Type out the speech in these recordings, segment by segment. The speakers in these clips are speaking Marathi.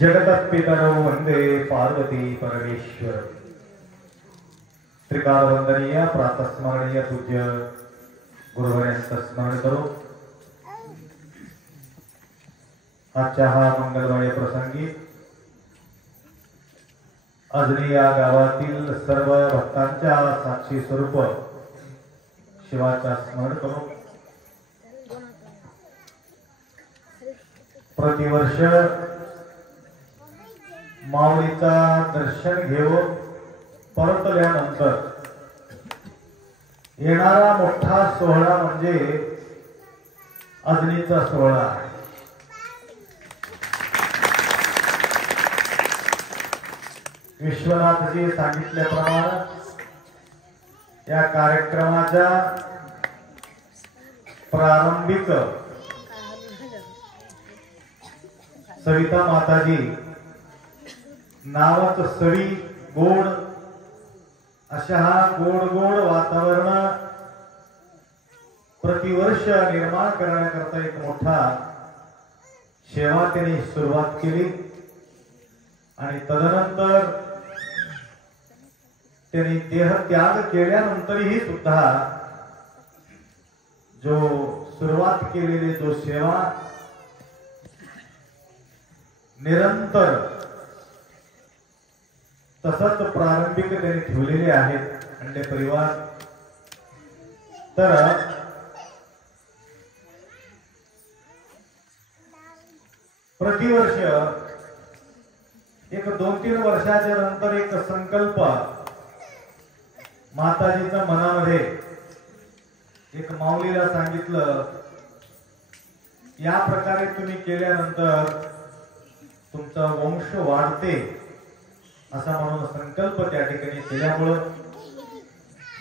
जगतपितरौ वंदे पार्वती परमेश्वर। त्रिकाल वंदनीय प्रातस्मरणीय पूज्य गुरुवर्यांचं स्मरण करू। आजच्या हा मंगलमय प्रसंगी अजनी या गावातील सर्व भक्तांच्या साक्षी स्वरूप शिवाचा स्मरण करू। प्रतिवर्ष माऊलीचा दर्शन घेऊन परतल्यानंतर येणारा मोठा सोहळा म्हणजे अजनीचा सोहळा। विश्वनाथजी सांगितल्याप्रमाणे या कार्यक्रमाच्या प्रारंभिक सविता माताजी नावाच सवी गोड अशा हा गोड गोड वातावरण प्रतिवर्ष निर्माण करण्याकरता एक मोठा सेवा त्यांनी सुरुवात केली आणि तदनंतर त्यांनी देह त्याग केल्यानंतरही सुद्धा जो सुरुवात केलेली जो सेवा निरंतर तसंच प्रारंभिक त्यांनी ठेवलेले आहेत अंडे परिवार। तर प्रतिवर्ष एक 2-3 वर्षाच्या नंतर एक संकल्प माताजीच्या मनामध्ये एक माऊलीला सांगितलं, या प्रकारे तुम्ही केल्यानंतर तुमचा वंश वाढते असा म्हणून संकल्प त्या ठिकाणी केल्यामुळं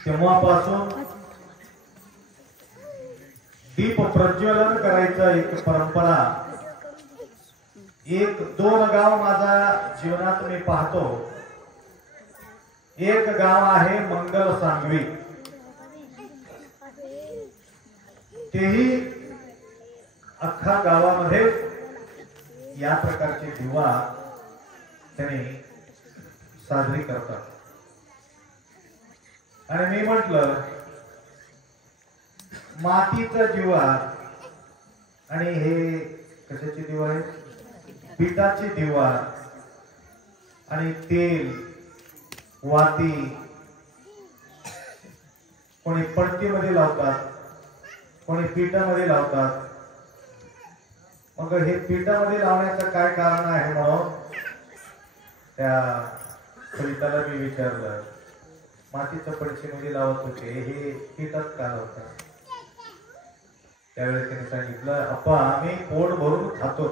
तेव्हापासून दीप प्रज्वलन करायचं एक परंपरा 1-2 गाव माझ्या जीवनात मी पाहतो. एक गाव आहे मंगल सांगवी, तेही अख्खा गावामध्ये या प्रकारचे दिवा त्यांनी साजरी करतात. आणि मी म्हटलं, मातीचा दिवा आणि हे कशाचे दिवा आहे, पिठाचे दिवा आणि तेल वाती कोणी पणतीमध्ये लावतात, कोणी पिठामध्ये लावतात. मग हे पिठामध्ये लावण्याचं काय कारण आहे म्हणून त्या कविताला मी विचारलं. मातीचं पणतीमध्ये लावत होते, हे पिठात का लावतात? त्यावेळेस त्यांनी सांगितलं, अप्पा आम्ही पोट भरून खातो,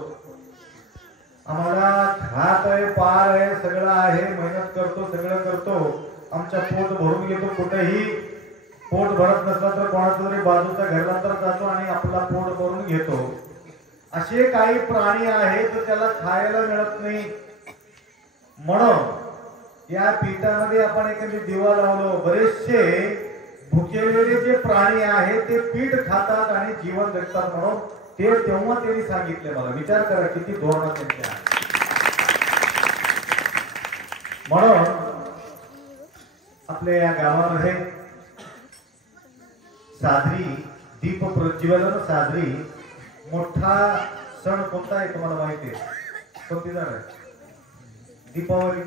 आम्हाला हात आहे पार आहे सगळं आहे, मेहनत करतो सगळं करतो, आमच्या पोट भरून घेतो. कुठेही पोट भरत नसला तर कोणाच्या तरी बाजूच्या घरला तर जातो आणि आपला पोट भरून घेतो. असे काही प्राणी आहेत त्याला खायला मिळत नाही, म्हणून या पीठामध्ये आपण एखादी दिवा लावलो. बरेचसे भुकेलेले जे प्राणी आहेत ते पीठ खातात आणि जीवन जगतात म्हणून ते तेव्हा त्यांनी सांगितले. मला विचार करा किती धोरण त्यांच्या. म्हणून आपल्या या गावामध्ये साजरी दीप प्रज्वलन साजरी मोठा सण कोणता आहे तुम्हाला माहिती आहे? कोणती सण आहे? दीपावली.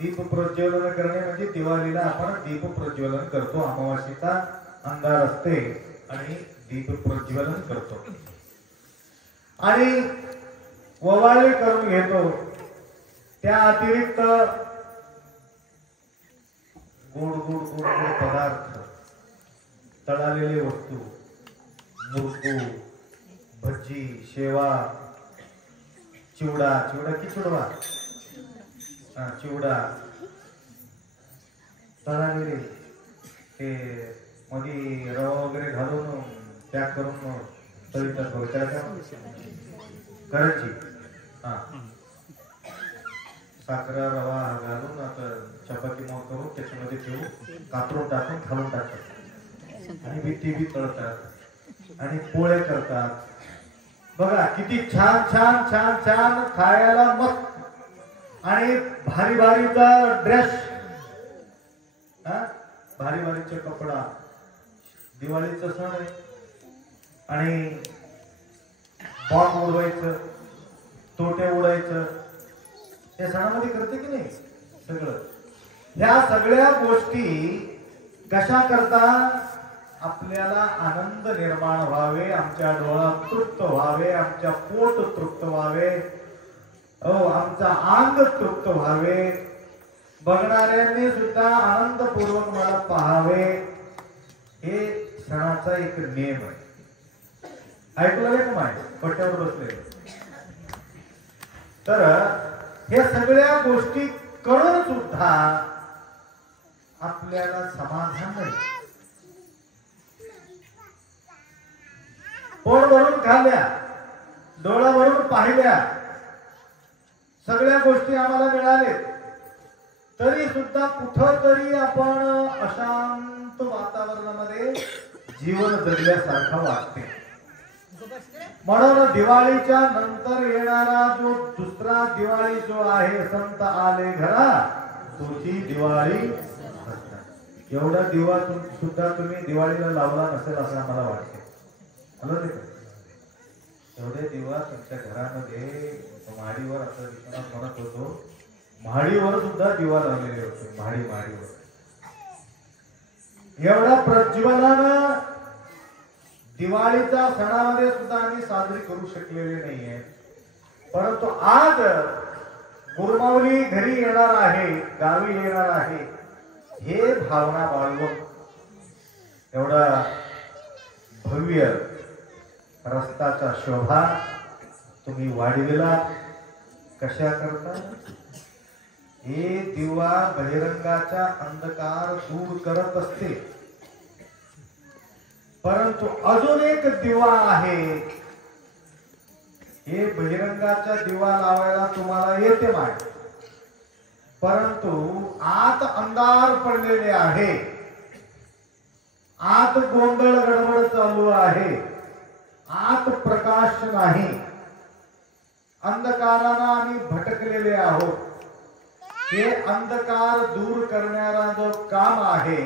दीप प्रज्वलन करणे म्हणजे दिवाळीला आपण दीप प्रज्वलन करतो. अमावास्येचा अंधार असते आणि दीप प्रज्वलन करतो आणि ववाळे करून घेतो. त्या अतिरिक्त गोड गोड गोड गोड पदार्थ, तळालेले वस्तू, मुरकू, भजी, शेवा, चिवडा, चिवडा की चिवडा, चिवडा तळालेले ते मध्ये रवा वगैरे घालून पॅक करून तळीतात करायची. हा, साखर रवा घालून आता चपाती मग करून त्याच्यामध्ये ठेवून कातरून टाकून घालून टाकतात आणि ती बी तळतात आणि पोळे करतात. बघा किती छान छान छान छान खायला मस्त आणि भारी भारीचा ड्रेस, भारी भारीचा कपडा. दिवाळीचा सण आहे आणि बॉम्ब उडवायचं, तोटे उडायचं, या सणामध्ये करते की नाही सगळं. ह्या सगळ्या गोष्टी कशा करता? आपल्याला आनंद निर्माण व्हावे, आमच्या डोळा तृप्त व्हावे, आमच्या पोट तृप्त व्हावे, आमचा अंग तृप्त व्हावे, बघणाऱ्यांनी सुद्धा आनंदपूर्वक मला पाहावे. हे सणाचा एक नियम आहे. ऐकलं का माय पट्ट्यावर बसले? तर हे सगळ्या गोष्टी करून सुद्धा आपल्याला समाधान नाही. पोट भरून खाल्ल्या, डोळा भरून पाहिल्या, सगळ्या गोष्टी आम्हाला मिळाले, तरी सुद्धा कुठंतरी आपण अशांत वातावरणामध्ये जीवन जगल्यासारखं वाटते. म्हणून दिवाळीच्या नंतर येणारा जो दुसरा दिवाळी जो आहे, संत आले घरा तुझी दिवाळी. एवढा दिवा सुद्धा तुम्ही दिवाळीला लावला नसेल असं आम्हाला वाटते. एवढे दिवा तुमच्या घरामध्ये महाडीवर, असं विश्वनाथ म्हणत होतो, महाडीवर सुद्धा दिवा लावलेले होते. महाडीवर एवढा प्रज्वलन दिवाळीच्या सणामध्ये सुद्धा आम्ही साजरी करू शकलेले नाहीये. परंतु आज गुरुमाऊली घरी येणार आहे, गावी येणार आहे, हे भावना बाळगून एवढा भव्य रस्त्याचा शोभा तुम्ही वाढविला. कशा करता? हे दिवा बहिरंगाचा अंधकार दूर करत असते, परंतु अजून एक दिवा आहे. हे बहिरंगाचा दिवा लावायला तुम्हाला येते माहिती, परंतु आत अंधार पडलेले आहे, आत गोंधळ गडबड चालू आहे, आत प्रकाश नाही, अंधकारानं आम्ही भटकलेले आहोत. हे अंधकार दूर करणारा जो काम आहे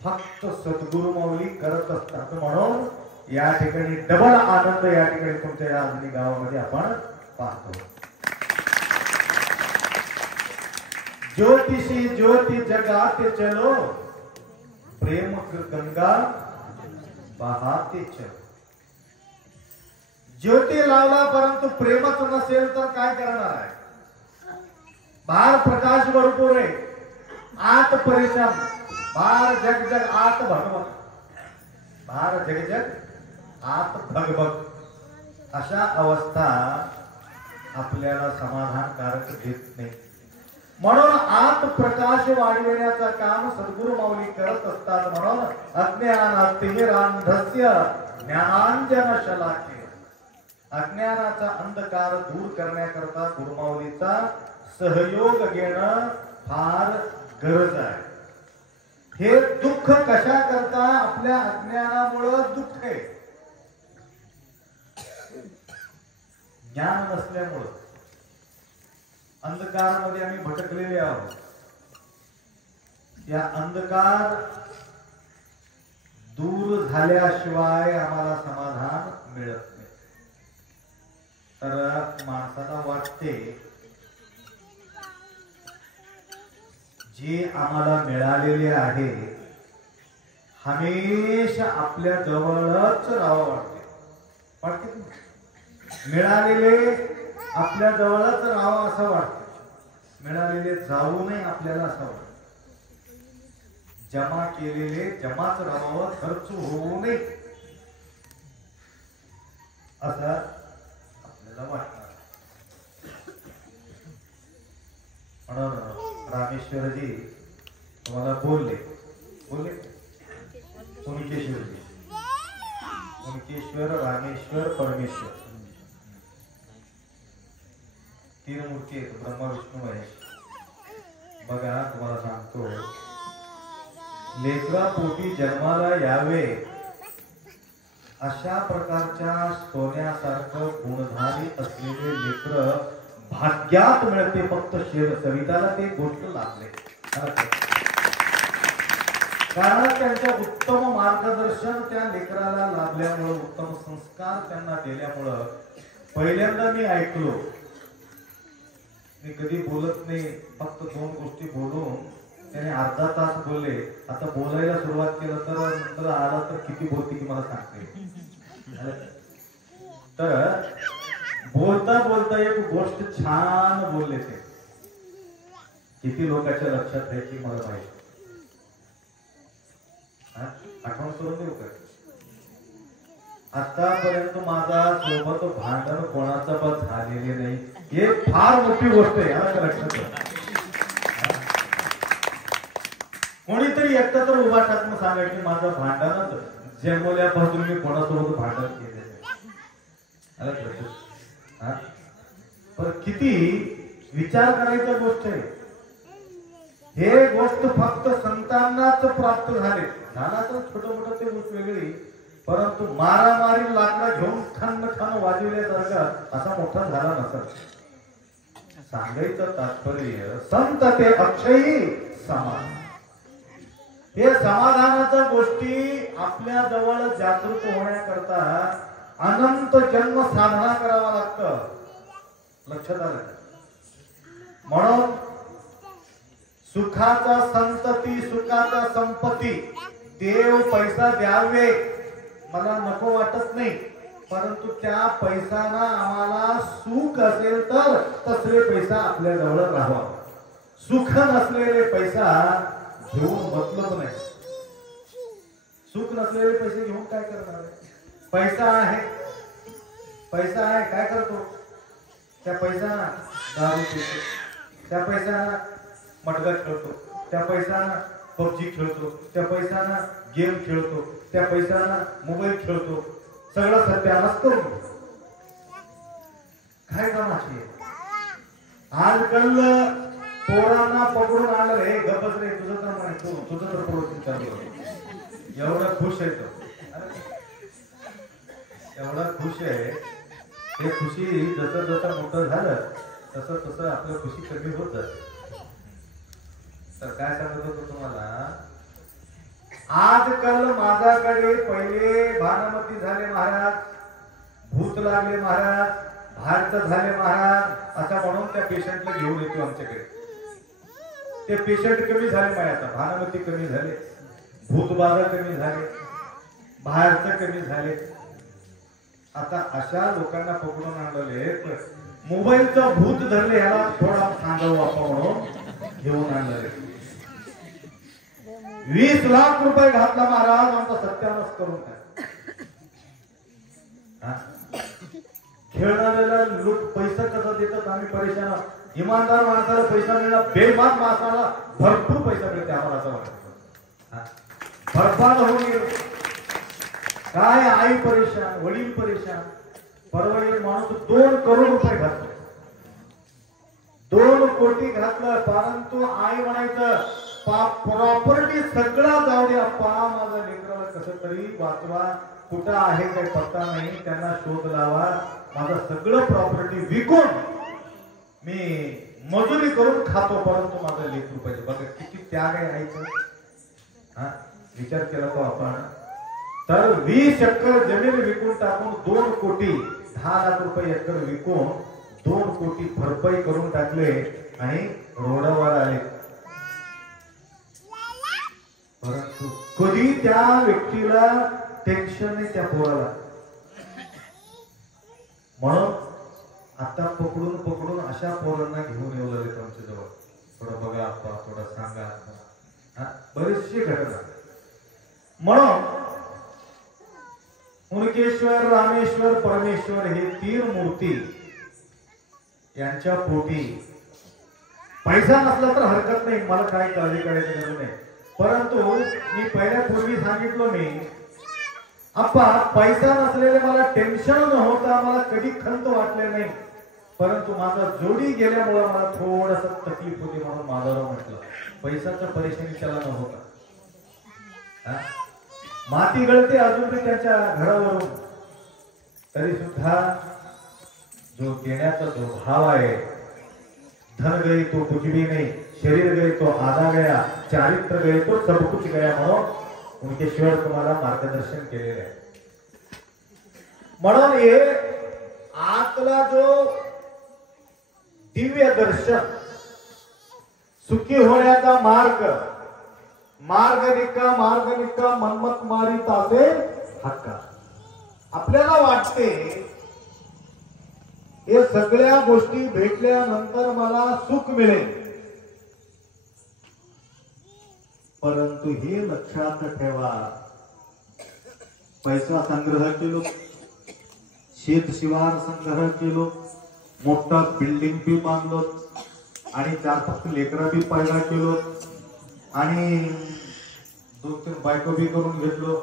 फक्त सद्गुरु माऊली करत असतात. म्हणून या ठिकाणी डबल आनंद या ठिकाणी तुमच्या या आजनी गावामध्ये आपण पाहतो. ज्योतिषी ज्योति जगाते चलो, प्रेम गंगा बहाते चलो. ज्योती लावला परंतु प्रेमच नसेल तर काय करणार आहे? बाहेर प्रकाश भरपूर आहे, आत परिश्रम, बाहेर जग जग आत भगवत, बाहेर जग जग आत भगभग. अशा अवस्था आपल्याला समाधानकारक देत नाही. म्हणून आत प्रकाश वाढविण्याचं काम सद्गुरु माऊली करत असतात. म्हणून अज्ञान तिमिरांधस्य ज्ञानांजन शलाके, अज्ञानाचा अंधकार दूर करण्याकरता गुरुमाऊलीचा सहयोग घेणं फार गरज आहे. हे दुःख कशा करता? आपल्या अज्ञानामुळे दुःख आहे, ज्ञान नसल्यामुळं अंधकारामध्ये आम्ही भटकलेले आहोत. या अंधकार दूर झाल्याशिवाय आम्हाला समाधान मिळत नाही. तर माणसाला वाटते जे आम्हाला मिळालेले आहे हमेशा आपल्या जवळच राहावं वाटते. मिळालेले आपल्या जवळच राहावं असं वाटतं, मिळालेले जाऊ नये आपल्याला असं वाटतं. जमा केलेले जमाच राहावं, खर्च होऊ नये असं आपल्याला वाटतं. म्हणून रामेश्वरजी तुम्हाला बोलले पुणकेश्वरजी, पुणकेश्वर, रामेश्वर, परमेश्वर, तीन मूर्ती आहेत, ब्रह्मा विष्णू महेश. बघा तुम्हाला सांगतो, लेकरा पोटी जन्माला यावे अशा प्रकारच्या सोन्यासारखं गुणधारी असलेले लेकर भाग्यात मिळते. फक्त सविताला ते गोष्ट लागले, कारण त्यांच्या उत्तम मार्गदर्शन त्या लेकराला लाभल्यामुळं, उत्तम संस्कार त्यांना दिल्यामुळं. पहिल्यांदा मी ऐकलो, मी कधी बोलत नाही, फक्त दोन गोष्टी बोलून त्याने अर्धा तास बोलले. आता बोलायला सुरुवात केलं तर नंतर आला तर किती बोलते की मला सांगते. तर बोलता बोलता एक गोष्ट छान बोलले, ते किती लोकांच्या लक्षात आहे की मला माहिती. आठवण करून देऊ का? आतापर्यंत माझा सोबत भांडण कोणाचा पण झालेले नाही, हे फार मोठी गोष्ट आहे. लक्षात कोणीतरी एकटा तर उभा टाकून सांगा की माझं भांडणच जन्मल्यापासून मी कोणासोबत भांडण केले. पण किती विचार करायचा गोष्ट आहे. हे गोष्ट फक्त संतांनाच प्राप्त झाले, झाला तर छोटं मोठं ते गोष्ट वेगळी, परंतु मारामारी लाकडा घेऊन खन खन वाजविल्यासारखा असा मोठा झाला नसत. सांगायचं तात्पर्य संत ते अक्षयी समान. हे समाधानाच्या गोष्टी आपल्या जवळ जागृत होण्याकरता अनंत जन्म साधना करावा लागतं. लक्षात आलं? म्हणून सुखाचा संतती, सुखाचा संपत्ती, देव पैसा द्यावे मला नको वाटत नाही, परंतु त्या पैसाना आम्हाला सुख असेल तर तसले पैसा आपल्या जवळ राहावा. सुख नसलेले पैसा घेऊन मतलब नाही. सुख नसलेले पैसे घेऊन काय करणार? पैसा आहे, पैसा आहे, काय करतो? त्या पैशाना दारू पितो, त्या पैशाना मटका खेळतो, त्या पैशाना पबजी खेळतो, त्या पैशाना गेम खेळतो, त्या पैशाना मोबाईल खेळतो, सगळं सत्यानाश करून काय कामाची आहे? आजकाल पोरांना पकडून आणलं रे, गपच रे, तुझं तर माहिती, तुझं तर प्रोटीन चालू आहे. एवढा खुश आहे तो, एवढा खुश आहे. हे खुशी जसं जसं मोठं झालं तसं तसं आपलं खुशी कमी होत जाते. तर काय सांगत होतो तुम्हाला, आजकाल माझ्याकडे पहिले भानमती झाले महाराज, भूत लागले महाराज, भारत झाले महाराज असा म्हणून त्या पेशंटला घेऊन येतो आमच्याकडे. ते पेशंट कमी झाले माझ्या, आता भानमती कमी झाले, भूतबाधा कमी झाले, बाहेरचं कमी झाले. आता अशा लोकांना पकडून आणले, मोबाईलचं भूत धरले, याला थोडा सांगावं आपण म्हणून घेऊन आणले. 20 लाख रुपये घातला महाराज, आमचा सत्यानाश करून काय. खेळणाऱ्याला लोक पैसा कसा देतात आम्ही परेशान. इमानदार माणसाला पैसा मिळणार, बेमान माणसाला भरपूर पैसा मिळते आम्हाला असं वाटतं. बरबाद होऊन गेलो काय, आई परेशान, वडील परेशान. परवा एक माणूस 2 करोड रुपये घातले, 2 कोटी घातलं, परंतु आई म्हणायचं प्रॉपर्टी सगळं जाऊ दे अप्पा, माझ्या लेकराला कसं तरी वाचवा, कुठं आहे काही पत्ता नाही, त्यांना शोध लावा, माझं सगळं प्रॉपर्टी विकून मी मजुरी करून खातो, परंतु माझं लेकरू पाहिजे. बघा किती त्याग आहे आईचं. विचार केला तो आपण. तर 20 एकर जमीन विकून टाकून 2 कोटी 10 लाख रुपये एकर विकून 2 कोटी भरपाई करून टाकले आणि रोडावर आले. परंतु कधी त्या व्यक्तीला टेन्शन नाही, त्या पोराला. म्हणून आता पकडून पकडून अशा पोरांना घेऊन येऊ लागले आमच्या जवळ. थोडं बघा आप्पा, थोडं सांगा, बरीचशी घटना. म्हणून मुनकेश्वर, रामेश्वर, परमेश्वर हे 3 मूर्ती यांच्या पोटी पैसा नसला तर हरकत नाही, मला काय काळजी करायची गरज नाही. परंतु मी पहिल्यापूर्वी सांगितलं, मी अप्पा पैसा नसलेले मला टेन्शन न होता, मला कधी खंत वाटले नाही, परंतु माझा जोडी गेल्यामुळे मला थोडस तकलीफ होती, म्हणून माझा म्हटलं पैशाचं परेशानी त्याला न होता. माती गळते अजून मी त्याच्या घरावरून, तरी सुद्धा जो देण्याचा जो भाव आहे, धन गई तो कुछ भी नहीं, शरीर गए तो आधा गया, चारित्र गए तो सब कुछ गया, म्हणून मुनकेश्वर तुम्हाला मार्गदर्शन केलेले आहे. म्हणून हे आतला जो दिव्य दर्शन, सुखी होण्याचा मार्ग, मार्ग निका मनमत मारित असे हक्का. आपल्याला वाटते हे सगळ्या गोष्टी भेटल्यानंतर मला सुख मिळेल, परंतु हे लक्षात ठेवा, पैसा संग्रह केलो, शेत शिवार संग्रह केलो, मोठा बिल्डिंग बी बांधलो आणि 4-5 लेकरा बी पैदा केलो आणि 2-3 बायको बी करून घेतलो.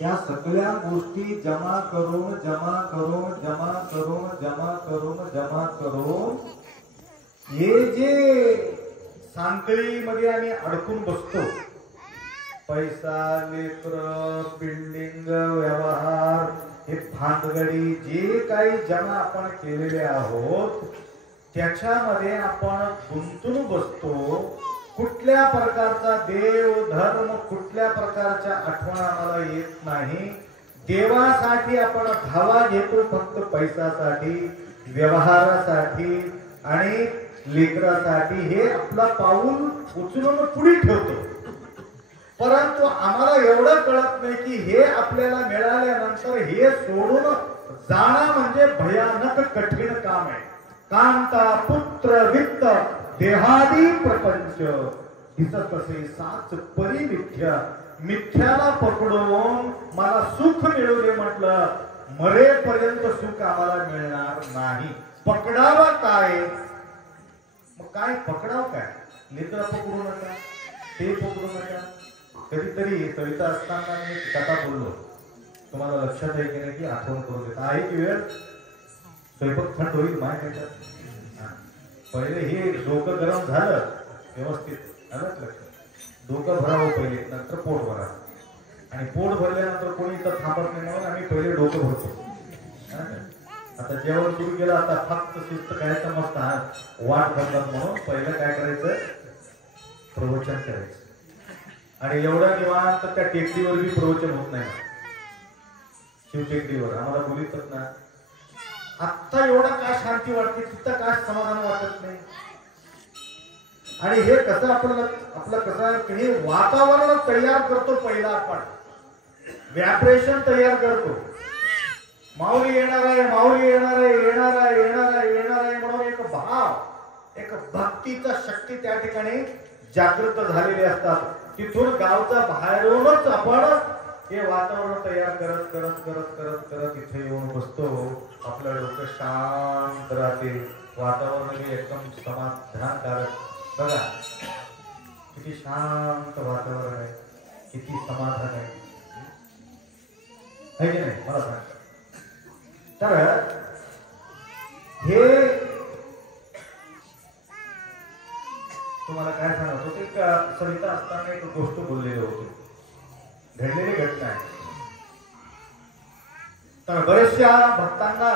या सगळ्या गोष्टी जमा करून जमा करून जमा करून जमा करून जमा करून हे जे सांकळीमध्ये आम्ही अडकून बसतो, पैसा, लेकर, बिल्डिंग, व्यवहार, हे भांडगडी जे काही जमा आपण केलेले आहोत, त्याच्यामध्ये आपण गुंतून बसतो. कुठल्या प्रकारचा देव धर्म, कुठल्या प्रकारच्या आठवण आम्हाला येत नाही. देवासाठी आपण धावा घेतो, फक्त पैशासाठी, व्यवहारासाठी आणि लेकरासाठी. हे आपला पाऊल उचलून पुढे ठेवतो. परंतु आम्हाला एवढं कळत नाही की हे आपल्याला मिळाल्यानंतर हे सोडून जाणं म्हणजे भयानक कठीण काम आहे. कांता पुत्र वित्त देहादी प्रपंच दिसत असे साच परी मिथ्या. मिथ्याला पकडून मला सुख मिळू दे म्हटलं, मरेपर्यंत सुख आम्हाला मिळणार नाही. पकडावा काय? मग काय पकडाव काय? लेकरं पकडू नका, ते पकडू नका. कधीतरी कविता असताना मी कथा बोललो, तुम्हाला लक्षात आहे की नाही की आठवण करून देत आहे की वेळ स्वयंपाक थंड होईल माहिती आहे का? पहिले हे डोकं गरम झालं व्यवस्थित आलं लक्षात. डोकं भरावं पहिले, नंतर पोट भरावं. आणि पोट भरल्यानंतर कोणी इथं थांबत नाही म्हणून आम्ही पहिले डोकं भरतो. आता जेवण सुरू केलं, आता फक्त शिस्त करायचं मस्त वाट बघतात म्हणून पहिलं काय करायचं, प्रवचन करायचं. आणि एवढ्या निवांत त्या टेकडीवर बी प्रवचन होत नाही. शिवटेकडीवर आम्हाला बोलितच ना. आत्ता एवढा काय शांती वाटते, तिथं काय समाधान वाटत नाही. आणि हे कसं आपलं कसं हे वातावरण तयार करतो. पहिला आपण व्याप्रेशन तयार करतो. माऊली येणार आहे, माऊली येणार आहे, येणार आहे, येणार आहे, येणार आहे म्हणून एक भाव, एक भक्तीचा शक्ती त्या ठिकाणी जागृत झालेली असतात. तिथून गावचा बाहेरूनच आपण हे वातावरण तयार करत करत करत करत करत इथे येऊन बसतो. आपलं डोकं शांत राहते, वातावरण एकदम समाधानकारक. बघा किती शांत वातावरण आहे, किती समाधान आहे की नाही मला सांग. तर हे तुम्हाला काय सांगत होते, सविता असताना एक गोष्ट बोललेली होती, घडलेली घटना आहे. तर बरेचशा भक्तांना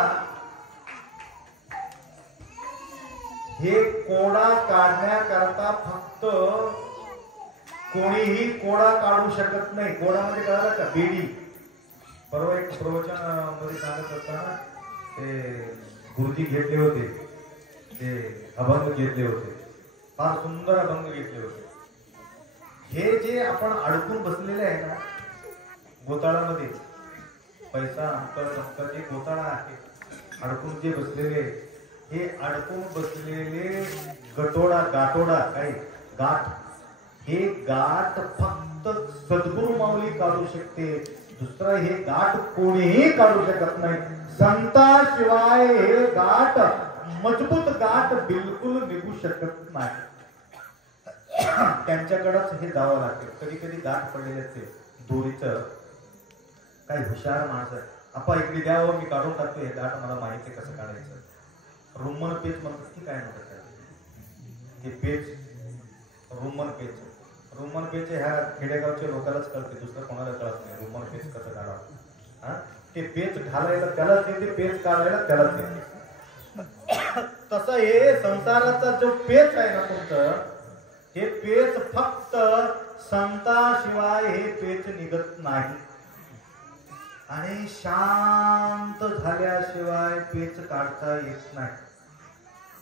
हे कोडा काढण्याकरता फक्त कोणीही कोडा काढू शकत नाही. कोडा म्हणजे कळालं का? बेडी. परवा एक प्रवचन मध्ये सांगत असताना ते गुरुजी घेतले होते, ते अभंग घेतले होते, फार सुंदर अभंग घेतले होते. हे जे आपण अडकून बसलेले आहे ना गोताळामध्ये, पैसा अंतर जे गोताळा आहे, अडकून जे बसलेले, हे अडकून बसलेले गटोडा गाठोडा काय गाठ, हे गाठ फक्त सद्गुरु माऊली काढू शकते. दुसरं हे गाठ कोणीही काढू शकत नाही. संताशिवाय हे गाठ, मजबूत गाठ बिलकुल निघू शकत नाही. त्यांच्याकडेच हे जावं लागते. कधी कधी गाठ पडलेले असते दोरीचं. काही हुशार माणसं, आपा इकडे द्यावं, मी काढून टाकतो हे गाठ, मला माहिती कसं काढायचं. रुमन पेच म्हणतात की काय म्हणतात ते पेच, रुमन पेच. रुमन पेच ह्या खेडेगावच्या लोकांनाच कळते, दुसरं कोणाला कळत नाही. रुमन पेच कसं काढावं, ते पेच घालायला त्यालाच येते, पेच काढायला त्यालाच येते. तसं हे संसाराचा जो पेच आहे ना तुमचं, हे पेच फक्त संताशिवाय हे पेच निघत नाही. आणि शांत झाल्याशिवाय पेच काढता येत नाही.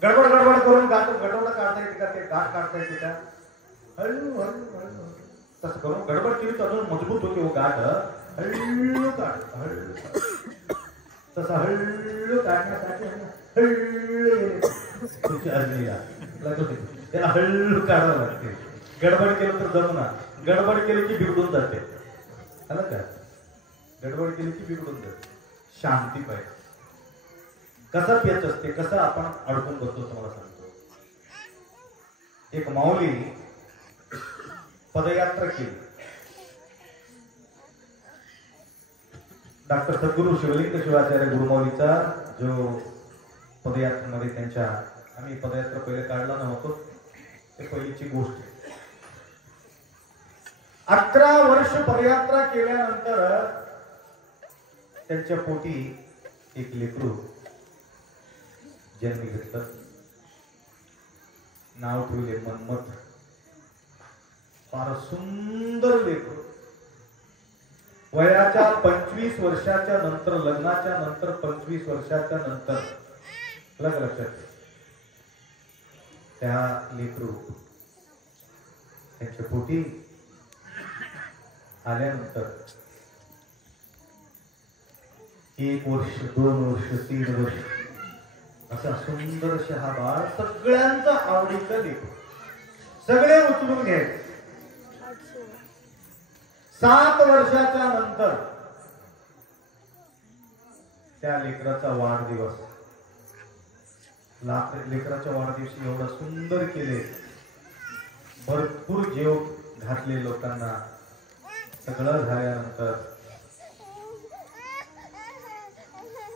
गडबड गडबड करून गडबड काढता येते का? ते गाठ काढता येते का? हळू हळू हळू तसं करून गडबड केली तर अजून मजबूत होते हो गाठ. हळू काढ, हळू तसं हळू काढण्यासाठी हळू त्याला हळू काढावं लागते. गडबड केलं तर जमणार, गडबड केली की बिघडून जाते. आलं का? गडबड केली की बिघडून जाते. शांती पाहिजे. कसं पेच असते, कसं आपण अडकून बसतो तुम्हाला सांगतो. एक माऊली पदयात्रा केली. डॉक्टर सद्गुरू शिवलिंग शिवाचार्य गुरुमाऊलीचा जो पदयात्रेमध्ये त्यांच्या, आम्ही पदयात्रा पहिले काढला नव्हतो, ते पहिलीची गोष्ट आहे. 11 वर्ष पदयात्रा केल्यानंतर त्यांच्या पोटी एक लेकरू जन्म घेतलं. नाव ठेवले मन्मथ. फार सुंदर लेकरू. वयाच्या 25 वर्षाच्या नंतर, लग्नाच्या नंतर 25 वर्षाच्या नंतर लक्षात त्या लेकरू त्यांच्या पोटी आल्यानंतर 1 वर्ष 2 वर्ष 3 वर्ष असा सुंदर हा बाळ सगळ्यांचा आवडीचा लेकरू, सगळे उचलून घ्यायचे. 7 वर्षाच्या नंतर त्या लेकराचा वाढदिवस. लेकराच्या वाढदिवशी एवढं सुंदर केले, भरपूर जेव घातले लोकांना. सगळं झाल्यानंतर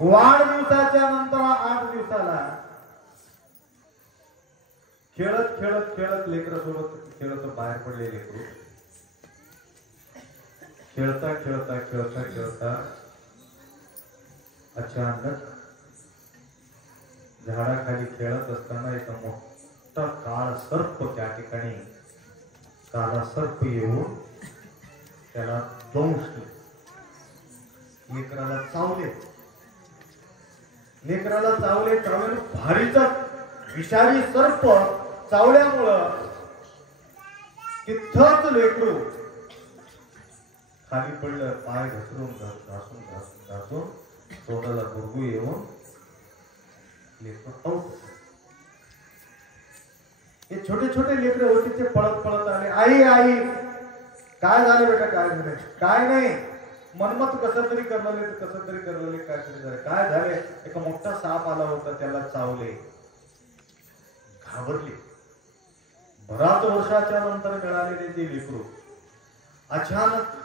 वाढदिवसाच्या नंतर 8 दिवसाला खेळत खेळत खेळत लेकरासोबत खेळत बाहेर पडले लेकरू. खेळता खेळता खेळता खेळता अचानक झाडाखाली खेळत असताना एक मोठा काळ सर्प त्या ठिकाणी, काळा सर्प येऊन त्याला दंशले, लेकराला चावले. लेकराला चावले, भारीचा विषारी सर्प चावल्यामुळं तिथंच लेकरू खाली पडलं. पाय घसरून घासून घासून घासून तोंडाला गुरगू येऊन लेकरू. हे छोटे छोटे लेकरे होते ते पळत पळत आले. आई आई काय झालं बेटा, काय झालं? काय नाही, मनमत कसं तरी करले, कसं तरी करले, काय तरी झालं. काय झाले? एक मोठा साप आला होता, त्याला चावले. घाबरले. बराच वर्षाच्या नंतर मिळालेले ते लेकरू अचानक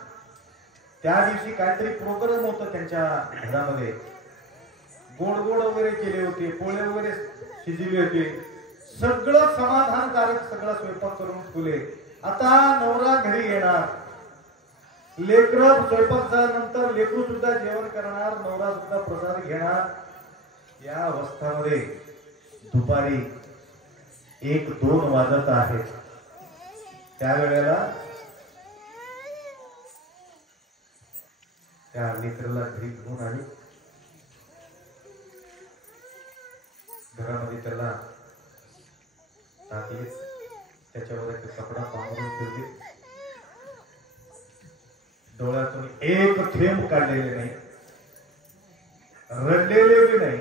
त्या दिवशी काहीतरी प्रोग्राम होता त्यांच्या घरामध्ये. गोड गोड वगैरे केले होते, पोळे वगैरे शिजले होते, सगळं समाधानकारक सगळं स्वयंपाक करून ठेवले. आता नवरा घरी येणार, लेकरं स्वयंपाक झाल्यानंतर लेकरू सुद्धा जेवण करणार, नवरा सुद्धा प्रसाद घेणार. या अवस्थामध्ये दुपारी 1-2 वाजत आहेत. त्यावेळेला त्या लेकराला घरी घेऊन आली. घरामध्ये त्याला टाकले, त्याच्यावर एक कपडा पांघरून ठेवले. डोळ्यातून एक थेंब काढलेले नाही, रडलेले बी नाही,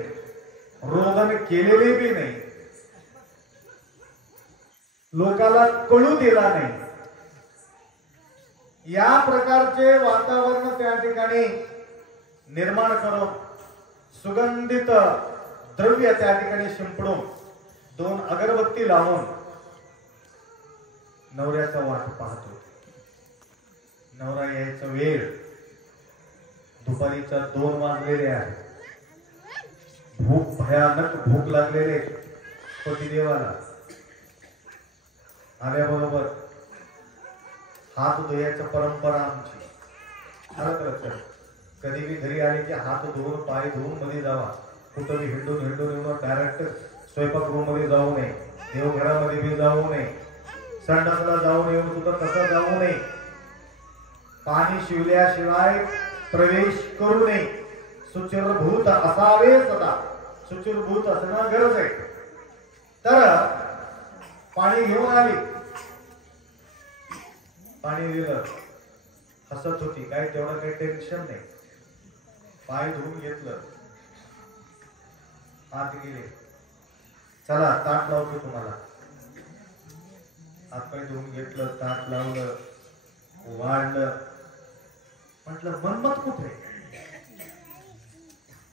रोदन केलेले बी नाही, लोकाला कळू दिला नाही. या प्रकारचे वातावरण त्या ठिकाणी निर्माण करून सुगंधित द्रव्य त्या ठिकाणी शिंपडून 2 अगरबत्ती लावून नवऱ्याचा वाट पाहतो. नवरा यायचा वेळ दुपारीच्या 2 वाजलेले आहे. भयानक भूक लागलेले पतिदेवाला. आल्याबरोबर हात धुयाच्या परंपरा आमची. कधी बी घरी आले की हात धुवून पाय धुवून मध्ये जावा. कुठं बी हिंडून हिंडून येऊन डायरेक्ट स्वयंपाक रूम मध्ये जाऊ नये, देवघरामध्ये बी जाऊ नये, संडासला जाऊन येऊन सुद्धा तसं जाऊ नये, पाणी शिवल्याशिवाय प्रवेश करू नये. शुचिर्भूत असावे सदा, शुचिर्भूत असणं गरज आहे. तर पाणी घेऊन आली, पाणी दिलं, हसत होती, काय तेवढं काही टेन्शन नाही. पाय धुवून घेतलं, हात गेले, चला ताट लावतो तुम्हाला. हात पाय धुवून घेतलं, ताट लावलं, वाढलं. म्हटलं मनमत कुठे?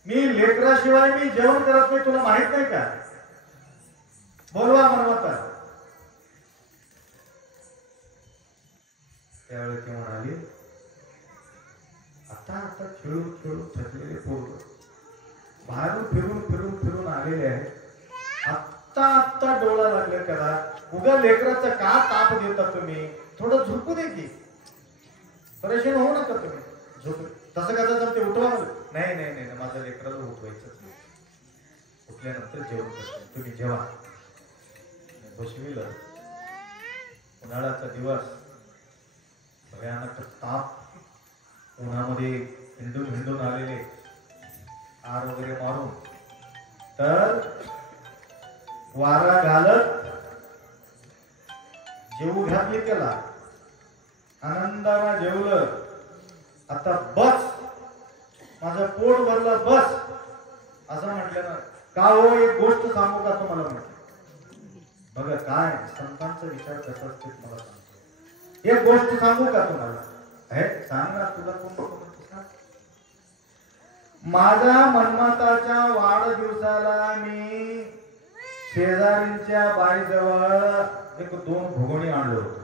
मी लेकराशिवाय मी जेवण करत नाही, तुला माहित नाही का? बोलवा मनमता. त्यावेळी ती म्हणाली, आता आता खेळून खेळून थकलेले पोरं बाहेरून फिरून फिरून फिरून आलेले आहे. आत्ता आत्ता डोळा लागले त्याला. उगा लेकराचा का ताप देता तुम्ही? थोडं झोपू दे की, परेशान होऊ नका तुम्ही. झोप तसं कसं तर ते उठवा. नाही नाही नाही, माझ्या लेकराला उठवायचं. उठल्यानंतर जेवण करतो, तुम्ही जेवा. बसविलं. उन्हाळ्याचा दिवस, भयानक ताप, उन्हामध्ये हिंडून हिंडून आलेले, आर वगैरे मारून, तर वारा घालत जेवू घातली त्याला. आनंदाला जेवलं. आता बस, माझं माझं पोट भरलं बस असं म्हटलं ना का हो. एक गोष्ट सांगू का तुम्हाला म्हटलं बघा काय संतांचा विचार कसा असते मला सांगतो. एक गोष्ट सांगू का तुम्हाला. हे सांग ना तुला कोण माझ्या मनमताच्या वाढदिवसाला मी शेजारींच्या बाईजवळ एक 2 भगोणी आणलो होतो.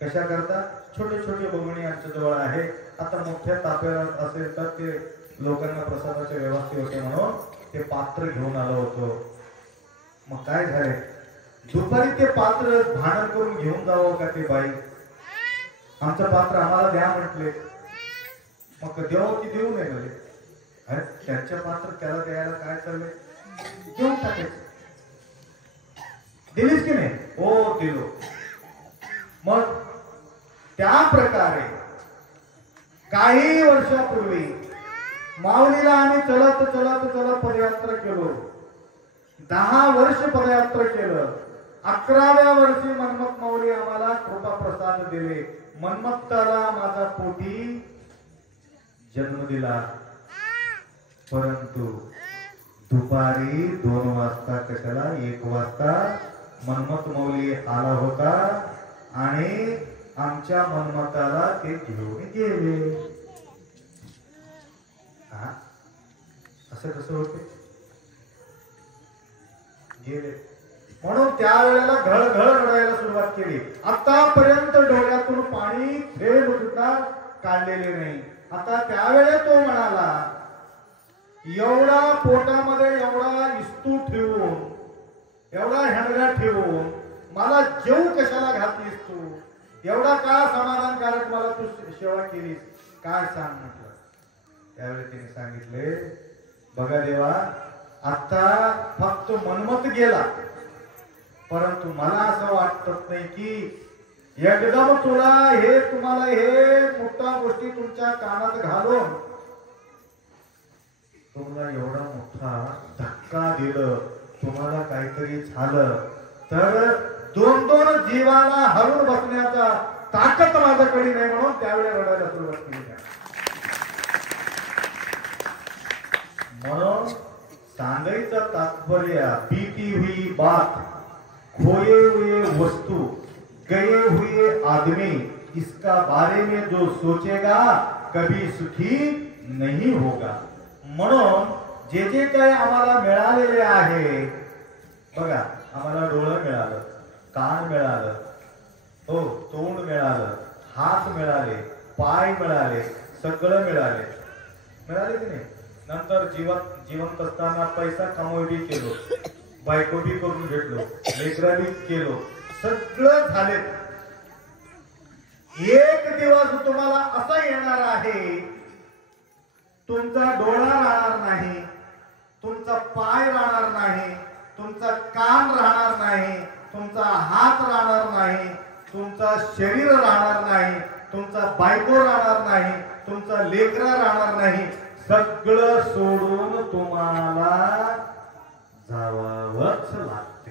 कशा करता छोटे छोटे भगोणी आमच्या जवळ आहे. आता मोठ्या ताप्याला असेल तर ते लोकांना प्रसादाचे व्यवस्थित होते म्हणून ते पात्र घेऊन आलो होतो. मग काय झाले दुपारी ते पात्र भांडण करून घेऊन जावं का ते बाई. आमचं पात्र आम्हाला द्या म्हटले. मग देऊ की देऊ नये म्हणजे त्यांच्या पात्र त्याला द्यायला काय चाललंय देऊन टाकायचं. दिलीस की नाही. हो दिलो. मग त्या प्रकारे काही वर्षापूर्वी माऊलीला आम्ही चलत चलत चलत पदयात्रा केलो. 10 वर्ष पदयात्रा केलं. 11व्या वर्षी मनमत माऊली आम्हाला कृपा प्रसाद दिले. मनमत्ताला माझा पोटी जन्म दिला. परंतु दुपारी 2 वाजता कशाला 1 वाजता मनमत माऊली आला होता आणि आमच्या मनमताला ते घेऊन गेले. असं कसं होते गेले. म्हणून त्यावेळेला घळघळ रडायला सुरुवात केली. आतापर्यंत डोळ्यातून पाणी थेंब सुद्धा काढलेले नाही. आता त्यावेळेस तो म्हणाला एवढा पोटामध्ये एवढा इस्तू ठेवून एवढा हँडगा ठेवून मला जेव कशाला घातलीस तू. एवढा का समाधानकारक मला तू सेवा केलीस काय सांग म्हटलं. त्यावेळेस तिने सांगितले बघा देवा आता फक्त मनमत गेला परंतु मला असं वाटत नाही की एकदम तुला हे तुम्हाला हे मोठ्या गोष्टी तुमच्या कानात घालून तुम्हाला एवढा मोठा धक्का दिलं तुम्हाला काहीतरी झालं तर 2 जीवाला हरून बसण्याचा ताकद माझ्याकडे नाही म्हणून त्यावेळेस रडायला सुरुवात केली. म्हणून सांगायचं तात्पर्य बीती हुई बात खोए हुए वस्तु गए हुए आदमी इसका बारे में जो सोचेगा कभी सुखी नहीं होगा. म्हणून जे जे काही आम्हाला मिळालेले आहे बघा आम्हाला डोळं मिळालं कान मिळालं हो तोंड मिळालं हात मिळाले पाय मिळाले सगळं मिळाले की नाही. नंतर जिवंत असताना पैसा कमवली केलो बायको बी करून घेतलो लेकरा बी केलो सगळं झाले. एक दिवस तुम्हाला असा येणार आहे तुमचा डोळा राहणार नाही तुमचा पाय राहणार नाही तुमचा कान राहणार नाही तुमचा हात राहणार नाही तुमचा शरीर राहणार नाही तुमचा बायको राहणार नाही तुमचा लेकरा राहणार नाही. सगळं सोडून तुम्हाला जावावंच लागते.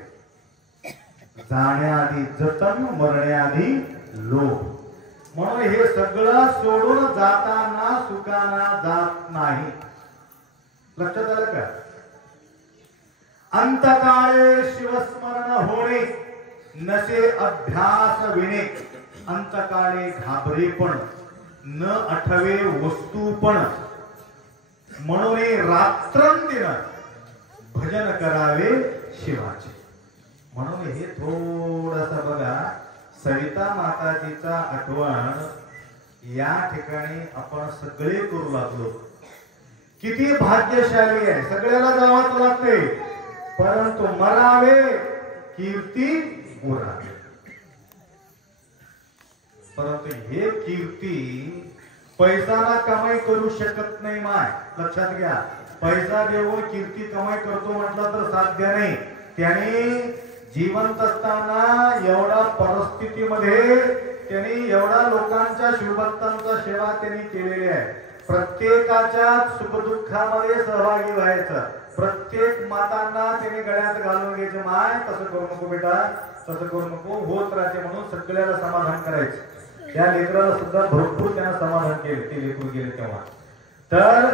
जाण्याआधी जतन मरण्याआधी लोभ. म्हणून हे सगळं सोडून जाताना सुखाना जात नाही. लक्षात आलं का. अंतकाळे शिवस्मरण होणे नसे अभ्यास विणे अंतकाळे घाबरे पण न आठवे वस्तू पण म्हणून रात्रंदिन भजन करावे शिवाचे. म्हणून हे थोडस बघा सविता माताजीचा आठवण या ठिकाणी आपण सगळे करू लागलो. किती भाग्यशाली आहे. सगळ्याला जावंच लागते परंतु मरावे कीर्ती उरावे. परंतु हे कीर्ती पैसाला कमाई करू शकत नाही. माय लक्षात घ्या पैसा देऊन कीर्ती कमाई करतो म्हटलं तर साध्य नाही. त्याने जिवंत असताना एवढा परिस्थितीमध्ये त्यांनी एवढा लोकांच्या शिवभक्तांचा सेवा त्यांनी केलेली आहे. प्रत्येकाच्या सुखदुःखामध्ये सहभागी व्हायचं. प्रत्येक मातांना त्यांनी गळ्यात घालून घ्यायचे. माय तसं करू नको बेटा तसं करू नको होत राहते म्हणून सगळ्याला समाधान करायचं. त्या लेकराला सुद्धा भरपूर त्यांना समाधान केले ते लेकरू गेले तेव्हा. तर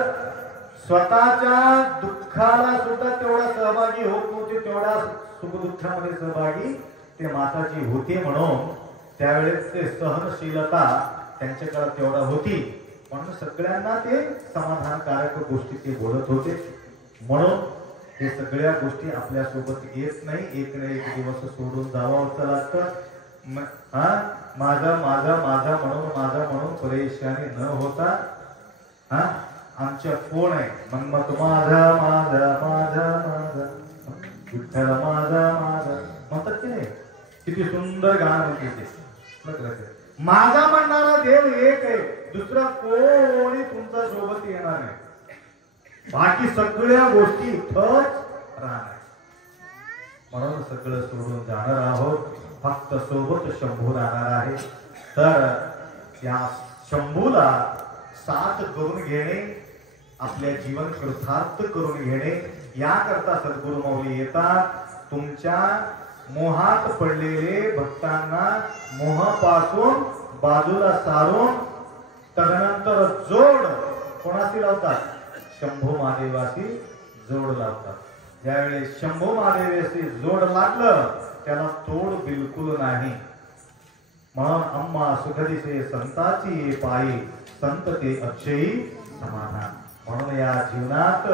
स्वतःच्या दुःखाला सुद्धा तेवढा सहभागी होत नव्हते, तेवढा सुखदुःखामध्ये सहभागी ते माताजी होते. म्हणून त्यावेळेस ते सहनशीलता त्यांच्याकडे तेवढा होती, म्हणून सगळ्यांना ते समाधानकारक गोष्टी ते बोलत होते. म्हणून हे सगळ्या गोष्टी आपल्या सोबत येत नाही, एक ना एक दिवस सोडून जावं लागतं. माझा माझा माझा म्हणून परेशानी न होता आमच्या कोण आहे मग माझा माझा माझा माझा विठ्ठल माझा माझा म्हणतात की नाही. किती सुंदर गाणं होते ते. माझा म्हणणारा देव एक आहे, दुसरा कोणी तुमच्या सोबत येणार नाही. बाकी सगळ्या गोष्टी इथंच राहणार. म्हणून सगळं सोडून जाणार आहोत, फक्त सोबत शंभू राहणार आहे. तर या शंभूला साथ करून घेणे, आपल्या जीवन कृतार्थ करून घेणे याकरता सद्गुरु माऊली येतात. तुमच्या मोहात पडलेले भक्तांना मोहापासून बाजूला सारून तदनंतर जोड कोणाशी लावतात? शंभू महादेवाशी जोड लावतात. ज्यावेळेस शंभू महादेवाशी जोड लागलं त्याला तोड बिलकुल नाही. म्हणून अम्मा सुखदिसे संताची पायी, संत ते अक्षयी समाधान. म्हणून या जीवनात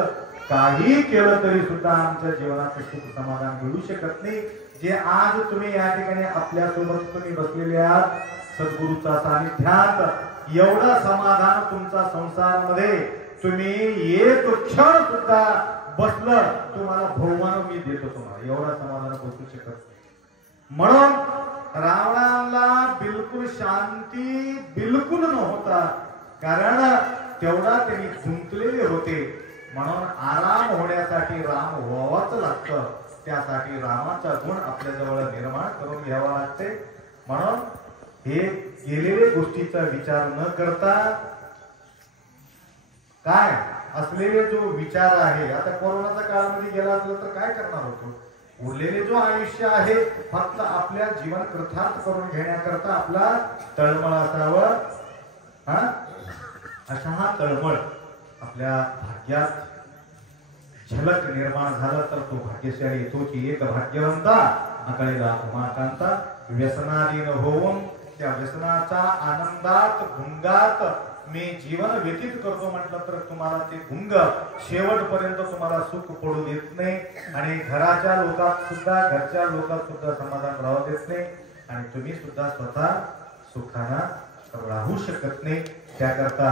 काही केलं तरी सुद्धा आमच्या जीवनात सुख समाधान मिळू शकत नाही. जे आज तुम्ही या ठिकाणी आपल्या सोबत तुम्ही बसलेले आहात सद्गुरूच्या सानिध्यात, एवढं समाधान तुमचा संसारामध्ये तुम्ही एक क्षण सुद्धा बसलं तुम्हाला बहुमान मी देतो तुम्हाला, एवढा समाधान बसू शकत नाही. म्हणून रावणाला बिलकुल शांती बिलकुल नव्हता, कारण तेवढा त्यांनी गुंतलेले होते. म्हणून आराम होण्यासाठी राम व्हावाच लागतं, त्यासाठी रामाचा गुण आपल्या जवळ निर्माण करून घ्यावा लागते. म्हणून हे गेलेल्या गोष्टीचा विचार न करता काय असलेले जो विचार आहे, आता कोरोनाच्या काळामध्ये गेला असलं तर काय करणार होतो? उरलेले जो आयुष्य आहे फक्त आपल्या जीवन कृतार्थ करून घेण्याकरता आपला तळमळ असावं. अशा हा तळमळ आपल्या भाग्यात झलक निर्माण झाला तर तो भाग्यशाली तो की एक भाग्यवंता अकळीला उमाकांता. व्यसनाधीन होऊन त्या व्यसनाच्या आनंदात भुंगात मी जीवन व्यतीत करतो म्हटलं तर तुम्हाला ते भुंग शेवटपर्यंत तुम्हाला सुख पडू देत नाही, आणि घरच्या लोकात सुद्धा समाधान राहू देत नाही, आणि तुम्ही सुद्धा स्वतः सुखाना राहू शकत नाही. त्याकरता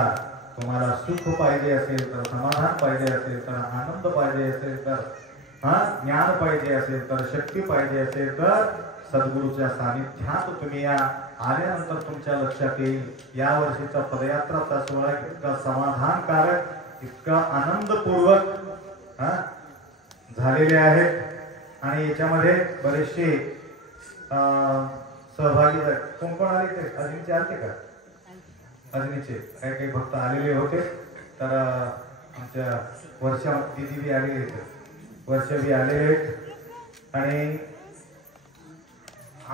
तुम्हाला सुख पाहिजे असेल तर, समाधान पाहिजे असेल तर, आनंद पाहिजे असेल तर, ज्ञान पाहिजे असेल तर, शक्ती पाहिजे असेल तर सद्गुरूच्या सानिध्यात तुम्ही या आल्यानंतर तुमच्या लक्षात येईल. या वर्षीचा पदयात्राचा सोहळा इतका समाधानकारक, इतका आनंदपूर्वक झालेले आहेत, आणि याच्यामध्ये बरेचसे सहभागी झाले. कोण कोण आले ते? अजनीचे आले का? अजनीचे काही काही भक्त आलेले होते. तर आमच्या वर्षा दिदी बी आलेले आहेत, वर्षा बी आलेले आहेत. आणि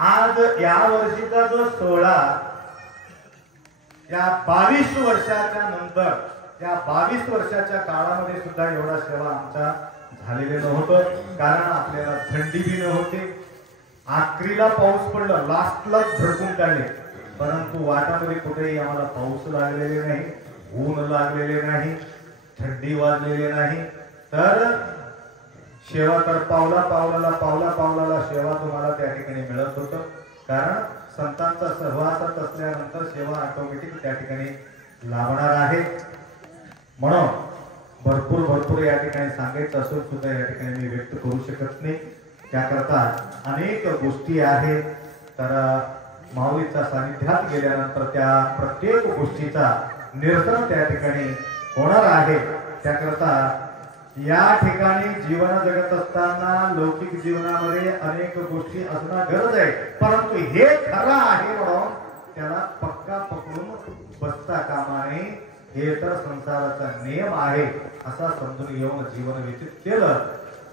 आज या वर्षीचा जो सोहळा या 22 वर्षाच्या नंतर, या 22 वर्षाच्या काळामध्ये सुद्धा एवढा सेवा आमचा झालेले नव्हतं, कारण आपल्याला थंडी बी नव्हती. आखरीला पाऊस पडला, लास्टलाच झडकून काढले, परंतु वाटामध्ये कुठेही आम्हाला पाऊस लागलेले नाही, ऊन लागलेले नाही, थंडी वाजलेली नाही. तर सेवा तर पावला पावलाला सेवा तुम्हाला त्या ठिकाणी मिळत होतं, कारण संतांचा सहवासात असल्यानंतर सेवा ऑटोमॅटिक त्या ठिकाणी लावणार आहे. म्हणून भरपूर या ठिकाणी सांगायचं असून सुद्धा या ठिकाणी मी व्यक्त करू शकत नाही. त्याकरता अनेक गोष्टी आहेत. तर माऊलीच्या सानिध्यात गेल्यानंतर त्या प्रत्येक गोष्टीचा निरसन त्या ठिकाणी होणार आहे. त्याकरता या ठिकाणी जीवन जगत असताना लौकिक जीवनामध्ये अनेक गोष्टी असणं गरज आहे, परंतु हे खरं आहे म्हणून त्याला पक्का पकडून बसता कामा नये. हे तर संसाराचा नियम आहे असा समजून घेऊन जीवन व्यतीत केलं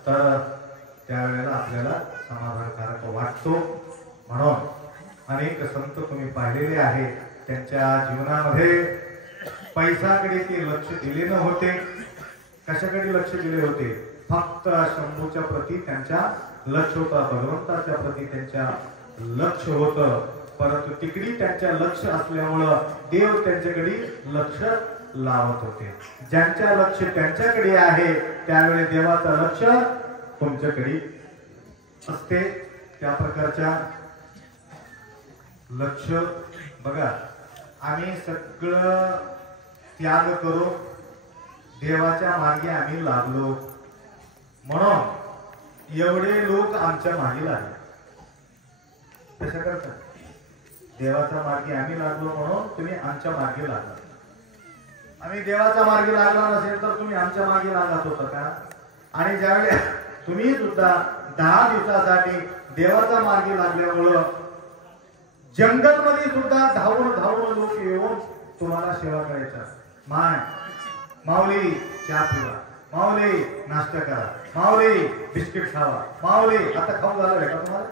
तर त्यावेळेला आपल्याला समाधानकारक वाटतो. म्हणून अनेक संत तुम्ही पाहिलेले आहेत, त्यांच्या जीवनामध्ये पैशाकडे ते लक्ष दिले नव्हते. कशाकडे लक्ष दिले होते? फक्त शंभूच्या प्रती त्यांच्या लक्ष होतं, भगवंताच्या प्रती त्यांच्या लक्ष होतं. परंतु तिकडे त्यांच्या लक्ष असल्यामुळं देव त्यांच्याकडे लक्ष लावत होते. ज्यांच्या लक्ष त्यांच्याकडे आहे त्यावेळी देवाचं लक्ष तुमच्याकडे असते. त्या प्रकारच्या लक्ष बघा, आम्ही सगळं त्याग करू, देवाच्या मार्गे आम्ही लागलो म्हणून एवढे लोक आमच्या मागे लागले. कशा करता? देवाच्या मार्गे आम्ही लागलो म्हणून तुम्ही आमच्या मार्गे लागला. आम्ही देवाच्या मार्गे लागला नसेल तर तुम्ही आमच्या मागे लागत होता का? आणि ज्यावेळी तुम्ही सुद्धा 10 दिवसासाठी देवाच्या मार्गे लागल्यामुळं जंगलमध्ये सुद्धा धावून धावून लोक येऊन तुम्हाला सेवा करायचा. माऊली चहा पिवा, माऊली नाश्ता करा, माऊली बिस्किट खावा, माऊली आता खाऊ झालं का तुम्हाला?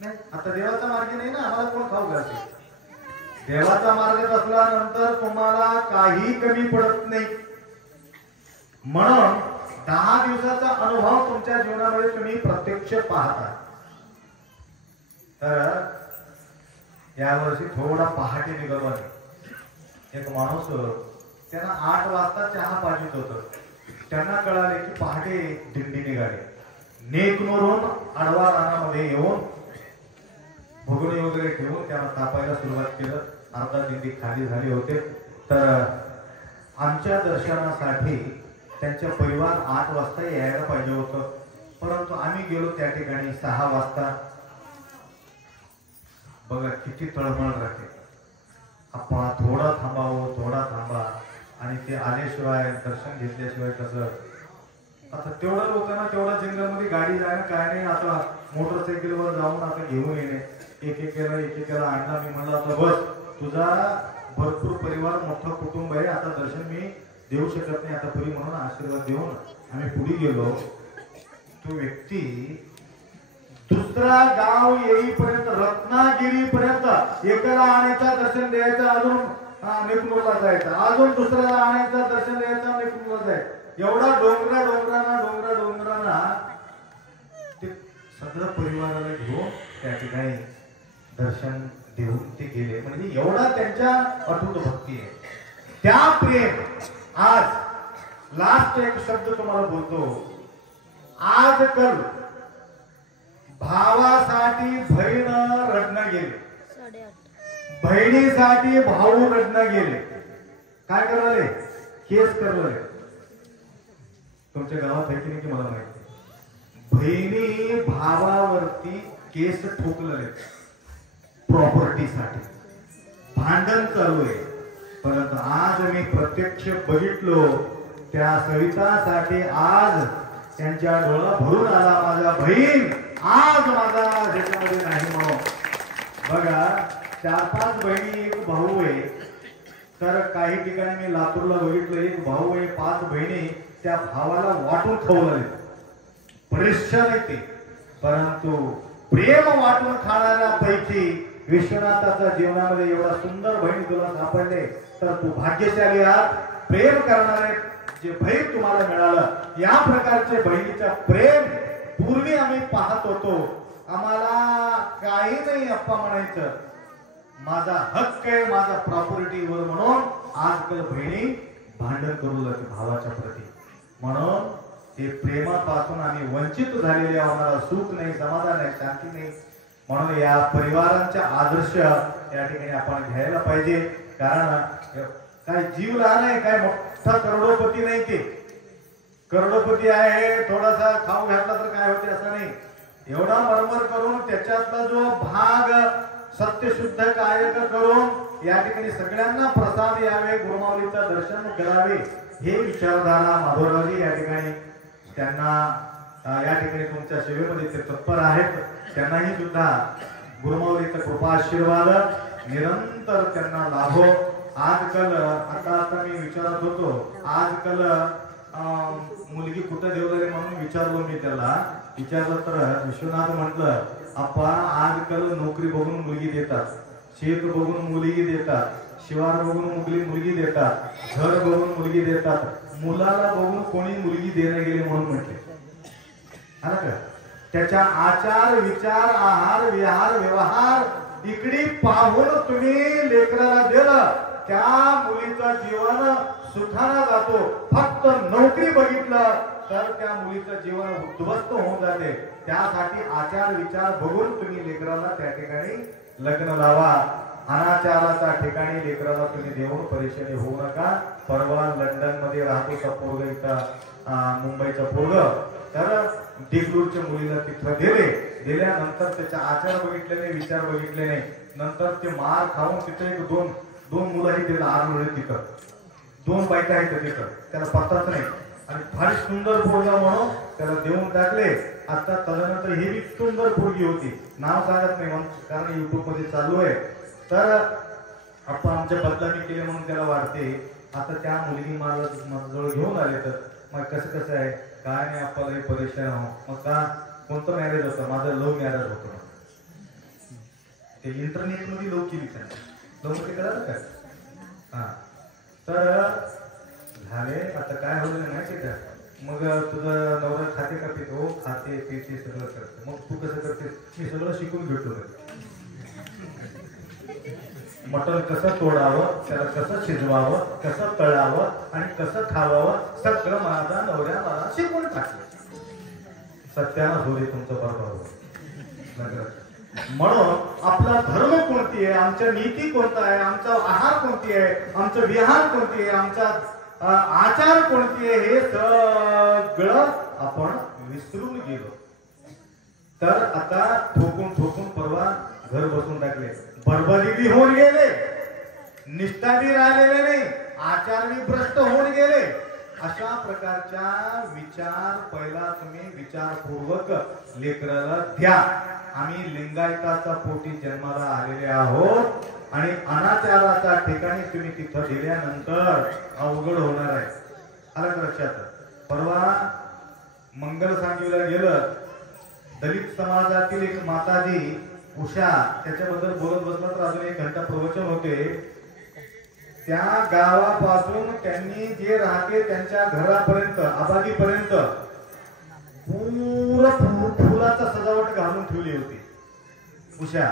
नाही. आता देवाचा मार्ग नाही ना, आम्हाला कोण खाऊ घालते? देवाचा मार्ग असल्यानंतर तुम्हाला काही कमी पडत नाही. म्हणून 10 दिवसाचा अनुभव तुमच्या जीवनामध्ये तुम्ही प्रत्यक्ष पाहता. तर यावर्षी थोडा पहाटे निघालो आहे. एक माणूस त्यांना 8 वाजता चहा पाहिजे होतं. त्यांना कळाले की पहाटे दिंडी निघाली. नेकनूरून आडवा रानामध्ये येऊन भोगणी वगैरे ठेवून त्यांना तापायला सुरुवात केलं. अर्धा दिंडी खाली झाली होते. तर आमच्या दर्शनासाठी त्यांच्या परिवार 8 वाजता यायला पाहिजे होतं, परंतु आम्ही गेलो त्या ठिकाणी 6 वाजता. बघा किती तळमळ राहते. आपण थोडा थांबावं, थोडा थांबा, आणि ते आल्याशिवाय दर्शन घेतल्याशिवाय कसं? आता तेवढं लोकांना तेवढा जंगलमध्ये गाडी जाणं काय नाही. आता मोटरसायकलवर जाऊन आता घेऊन येणे, एक एकेला आणला. मी म्हणलं आता बस, तुझा भरपूर परिवार, मोठं कुटुंब आहे, आता दर्शन मी देऊ शकत नाही आता पुरी, म्हणून आशीर्वाद देऊन आम्ही पुढे गेलो. तो व्यक्ती दुसरा गाव येईपर्यंत, रत्नागिरीपर्यंत एकाला आणायचा दर्शन द्यायचं, अजून नेकनूरला जायचं, अजून दुसऱ्याला आणायचं दर्शन द्यायचं, नेकनूरला जायचं. एवढा डोंगराना ते सगळं परिवाराला घेऊन त्या ठिकाणी दर्शन देऊन ते गेले. म्हणजे एवढा त्यांच्या अटूट भक्ती आहे. त्या प्रेम आज लास्ट एक शब्द तुम्हाला बोलतो. आजकाल भावासाठी बहीण रडणं गेले, बहिणीसाठी भाऊ रडणं गेले. काय करायले? केस करले. तुमच्या गावात आहे की नाही की मला माहिती. बहिणी भावावरती केस ठोकले, प्रॉपर्टीसाठी भांडण चालू आहे. परंतु आज मी प्रत्यक्ष बघितलो त्या सवितासाठी. आज त्यांच्या डोळा भरून आला, माझा बहीण आज माझा ह्याच्यामध्ये नाही म्हणून. बघा 4-5 बहिणी, एक भाऊ आहे. तर काही ठिकाणी मी लातूरला बघितलं, एक भाऊ आहे, 5 बहिणी. त्या भावाला वाटून खाऊ परेशान येते. परंतु प्रेम वाटून खाणाऱ्या पैकी विश्वनाथाच्या जीवनामध्ये एवढा सुंदर बहीण तुला सापडले तर तू भाग्यशाली आहात. प्रेम करणारे जे बहीण तुम्हाला मिळालं, या प्रकारचे बहिणीचं प्रेम पूर्वी आम्ही पाहत होतो. आम्हाला काही नाही अप्पा म्हणायचं, माझा हक्क आहे, माझा प्रॉपर्टीवर, म्हणून आजकाल बहिणी भांडण करू लागते भावाच्या प्रती. म्हणून ते प्रेमापासून आम्ही वंचित झालेले, आम्हाला सुख नाही, समाधान नाही, शांती नाही. म्हणून या परिवारांचा आदर्श या ठिकाणी आपण घ्यायला पाहिजे. कारण काय जीव लहान आहे, काय मोठा करोडोपती नाही. ते करोडोपती आहे, थोडासा खाऊ घातला तर काय होते असं नाही. एवढा मरमर करून त्याच्यातला जो भाग सत्यशुद्ध कार्य करून या ठिकाणी सगळ्यांना प्रसाद यावे, गुरुमाऊलीचं दर्शन करावे, हे विचारधारा माधवरावजी या ठिकाणी त्यांना या ठिकाणी तुमच्या सेवेमध्ये ते तत्पर आहेत. त्यांनाही सुद्धा गुरुमाऊलीचा कृपा आशीर्वाद निरंतर त्यांना लाभो. आजकाल आता मी विचारत होतो, आजकाल मुलगी कुठं देवदारी म्हणून विचारलो. मी त्याला विचारलं तर विश्वनाथ म्हटलं, आपण आजकाल नोकरी बघून मुलगी देतात, शेत बघून मुलगी देतात, शिवार बघून मुलगी देतात, घर बघून मुलगी देतात, मुलाला बघून कोणी मुलगी देणे गेले म्हणून म्हटले. हा का? त्याच्या आचार विचार आहार विहार व्यवहार इकडे पाहून तुम्ही लेकराला दिलं, त्या मुलीचं जीवन सुखाने जातो. फक्त नोकरी बघितलं तर त्या मुलीचं जीवन उद्ध्वस्त होऊन जाते. त्यासाठी आचार विचार बघून तुम्ही लेकराला त्या ठिकाणी लग्न लावा. अनाचाराच्या ठिकाणी लेकराला तुम्ही देऊन परेशानी होऊ नका. परवा लंडन मध्ये राहतो पोरग, इथं मुंबईचा पोरग, तर देगलूरच्या मुलीला तिथं दिल्यानंतर त्याचा आचार बघितले नाही, विचार बघितले नाही. नंतर ते मार खाऊन तिथे एक दोन मुलंही तिला आरवले, तिथं 2 बायका आहेत तिथं, त्याला पत्ताच नाही. आणि फार सुंदर पोरगा म्हणून त्याला देऊन टाकले. आता त्यानंतर ही बी सुंदर पोरगी होती, नाव सांगत नाही म्हणून, कारण युट्यूब मध्ये चालू आहे. तर आपण आमच्या बदलामी केले म्हणून त्याला वाटते. आता त्या मुलगी माझ्याजवळ घेऊन आले, तर मग कसं आहे काय नाही, आपल्याला परेशान आहो. मग का कोणतं मॅरेज होतं? माझं लव्ह मॅरेज होतं. ते इंटरनेट मध्ये लव्ह केली, लव्ह मध्ये कळलं का? हा, तर झाले. आता काय होतं नाही माहिती का? मग तुझं नवरा खाते का पिते? हो खाते पिते सगळं करते. मग तू कसं करते? मी सगळं शिकून घेतो. मटण कसं तोडावं, त्याला कसं शिजवावं, कसं तळावं आणि कसं खावावं सगळं माझा नवऱ्या मला शिकून टाकलं. सत्यानं होते तुमचं बरोबर. म्हणून आपला धर्म कोणती आहे, आमच्या नीती कोणता आहे, आमचा आहार कोणती आहे, आमचं विहार कोणती आहे, आमचा आचार कोणती आहे, हे सगळं आपण विसरून गेलो. तर आता ठोकून परवा घर बसून टाकले. बरबरी बी होऊन गेले, निष्ठा बी राहिलेले नाही, आचार बी भ्रष्ट होऊन गेले. अशा प्रकारच्या विचार पहिला तुम्ही विचारपूर्वक लेकराला द्या. आम्ही लिंगायताचा पोटी जन्माला आलेले आहोत आणि अनाचाराच्या ठिकाणी तुम्ही तिथं दिल्यानंतर अवघड होणार आहे. आलं लक्षात? परवा मंगल सांगीला गेलं, दलित समाजातील एक माताजी उषा, त्याच्याबद्दल बोलत बसला तर अजून 1 घंटा प्रवचन होते. त्या गावापासून त्यांनी जे राहते त्यांच्या घरापर्यंत आबादीपर्यंत पूर्ण फुलाचा सजावट घालून ठेवली होती उषा.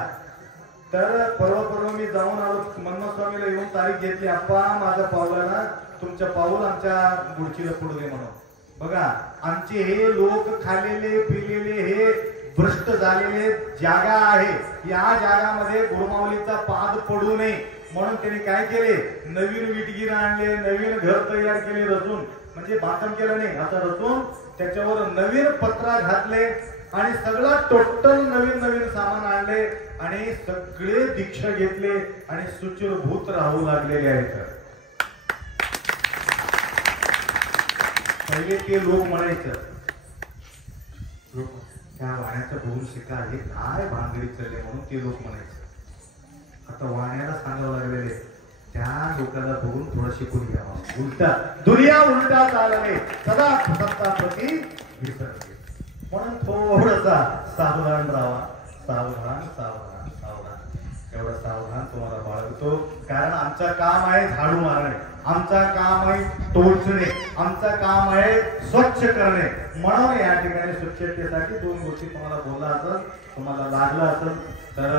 तर परवा मी जाऊन आलो, मनमस्वामीला येऊन तारीख घेतली. आप्पा माझ्या पावलाला तुमच्या पाऊल आमच्या गुडचीला पडू दे म्हणून. बघा, आमचे हे लोक खालेले पिलेले हे भ्रष्ट झालेले जागा आहे, या जागामध्ये गुरुमाऊलीचा पाद पडू नये म्हणून त्यांनी काय केले, नवीन विटगीर आणले, नवीन घर तयार केले रचून, म्हणजे बांधकाम केलं नाही, आता रचून त्याच्यावर नवीन पत्रा घातले आणि सगळं टोटल नवीन सामान आणले आणि सगळे दीक्षा घेतले आणि सुचिरभूत राहू लागलेले आहेत. पहिले ते लोक म्हणायचं त्या वाण्याचं बघून शिका, हे काय भानगडी चालले म्हणून ते लोक म्हणायचे. आता वाण्याला सांगावं लागलेले त्या लोकांना बघून थोडं शिकून घ्यावं. उलटा दुनिया उलटा चालले, सदा सत्ताप्रती विसरले. म्हणून थोडसा सावधान राहा. सावधान एवढं सावधान तुम्हाला बाळगतो. कारण आमचं काम आहे झाडू मारणे, आमचं काम आहे टोचणे, आमचं काम आहे स्वच्छ करणे. म्हणून या ठिकाणी स्वच्छतेसाठी 2 गोष्टी तुम्हाला बोलला असेल, तुम्हाला लागलं असेल तर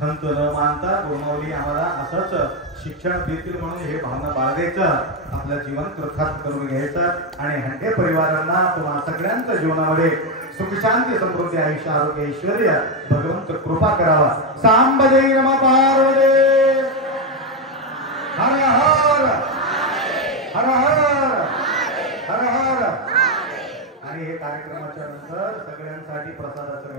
खंत न मानता गुरुमाऊली आम्हाला असंच शिक्षण देतील म्हणून हे भावना बाळगायचं, आपलं जीवन कृतार्थ करून घ्यायचं आणि हंडे परिवारांना तुम्हाला सगळ्यांच्या जीवनामध्ये सुख शांती समृद्धी आयुष्य आरोग्य ऐश्वर्य भगवंत कृपा करावा. सांबदे नमः पार्वती हर हर हर हर हर हर. आणि हे कार्यक्रमाच्या नंतर सगळ्यांसाठी प्रसादाचं